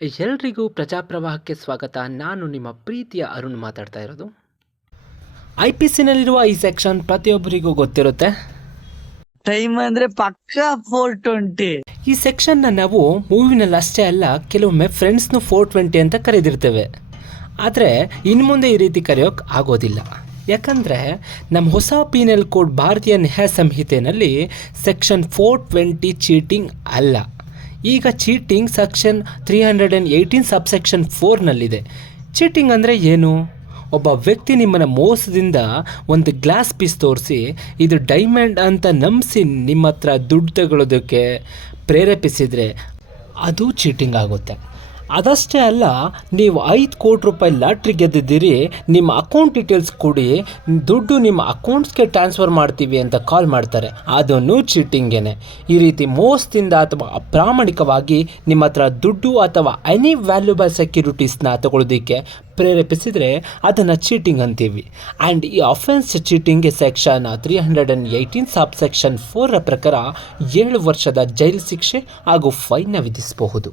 ಎಲ್ರಿಗೂ ಪ್ರಜಾಪ್ರವಾಹಕ್ಕೆ ಸ್ವಾಗತ. ನಾನು ನಿಮ್ಮ ಪ್ರೀತಿಯ ಅರುಣ್ ಮಾತಾಡ್ತಾ ಇರೋದು. IPCನಲ್ಲಿರುವ ಈ ಸೆಕ್ಷನ್ ಪ್ರತಿಯೊಬ್ಬರಿಗೂ ಗೊತ್ತಿರುತ್ತೆ. ಟೈಮ್ ಅಂದ್ರೆ ಪಕ್ಕ 420. ಈ ಸೆಕ್ಷನ್ನ ನಾವು ಮೂವಿನಲ್ಲಿ ಅಷ್ಟೇ ಅಲ್ಲ, ಕೆಲವೊಮ್ಮೆ ಫ್ರೆಂಡ್ಸ್ನು 420 ಅಂತ ಕರೆದಿರ್ತೇವೆ. ಆದರೆ ಇನ್ನು ಮುಂದೆ ಈ ರೀತಿ ಕರೆಯೋಕೆ ಆಗೋದಿಲ್ಲ. ಯಾಕಂದರೆ ನಮ್ಮ ಹೊಸ ಪೀನಲ್ ಕೋಡ್ ಭಾರತೀಯ ನ್ಯಾಯ ಸಂಹಿತೆಯಲ್ಲಿ ಸೆಕ್ಷನ್ 420 ಚೀಟಿಂಗ್ ಅಲ್ಲ. ಈಗ ಚೀಟಿಂಗ್ ಸೆಕ್ಷನ್ 318 ಸಬ್ಸೆಕ್ಷನ್ 4ನಲ್ಲಿದೆ. ಚೀಟಿಂಗ್ ಅಂದರೆ ಏನು? ಒಬ್ಬ ವ್ಯಕ್ತಿ ನಿಮ್ಮನ್ನು ಮೋಸದಿಂದ ಒಂದು ಗ್ಲಾಸ್ ಪೀಸ್ ತೋರಿಸಿ ಇದು ಡೈಮಂಡ್ ಅಂತ ನಂಬಿಸಿ ನಿಮ್ಮ ಹತ್ರ ದುಡ್ಡು ತಗೊಳ್ಳೋದಕ್ಕೆ ಪ್ರೇರೇಪಿಸಿದರೆ ಅದು ಚೀಟಿಂಗ್ ಆಗುತ್ತೆ. ಅದಷ್ಟೇ ಅಲ್ಲ, ನೀವು 5 ಕೋಟಿ ರೂಪಾಯಿ ಲಾಟ್ರಿ ಗೆದ್ದಿದ್ದೀರಿ, ನಿಮ್ಮ ಅಕೌಂಟ್ ಡೀಟೇಲ್ಸ್ ಕೊಡಿ, ದುಡ್ಡು ನಿಮ್ಮ ಅಕೌಂಟ್ಸ್ಗೆ ಟ್ರಾನ್ಸ್ಫರ್ ಮಾಡ್ತೀವಿ ಅಂತ ಕಾಲ್ ಮಾಡ್ತಾರೆ, ಅದನ್ನು ಚೀಟಿಂಗೇನೆ. ಈ ರೀತಿ ಮೋಸದಿಂದ ಅಥವಾ ಅಪ್ರಾಮಾಣಿಕವಾಗಿ ನಿಮ್ಮ ಹತ್ರ ದುಡ್ಡು ಅಥವಾ ಎನಿ ವ್ಯಾಲ್ಯೂಬಲ್ ಸೆಕ್ಯೂರಿಟೀಸ್ನ ತಗೊಳ್ಳೋದಕ್ಕೆ ಪ್ರೇರೇಪಿಸಿದರೆ ಅದನ್ನು ಚೀಟಿಂಗ್ ಅಂತೀವಿ. ಆ್ಯಂಡ್ ಈ ಅಫೆನ್ಸ್ ಚೀಟಿಂಗ್ಗೆ ಸೆಕ್ಷನ್ 318 ಸಬ್ಸೆಕ್ಷನ್ 4ರ ಪ್ರಕಾರ 7 ವರ್ಷದ ಜೈಲು ಶಿಕ್ಷೆ ಹಾಗೂ ಫೈನ್ನ ವಿಧಿಸಬಹುದು.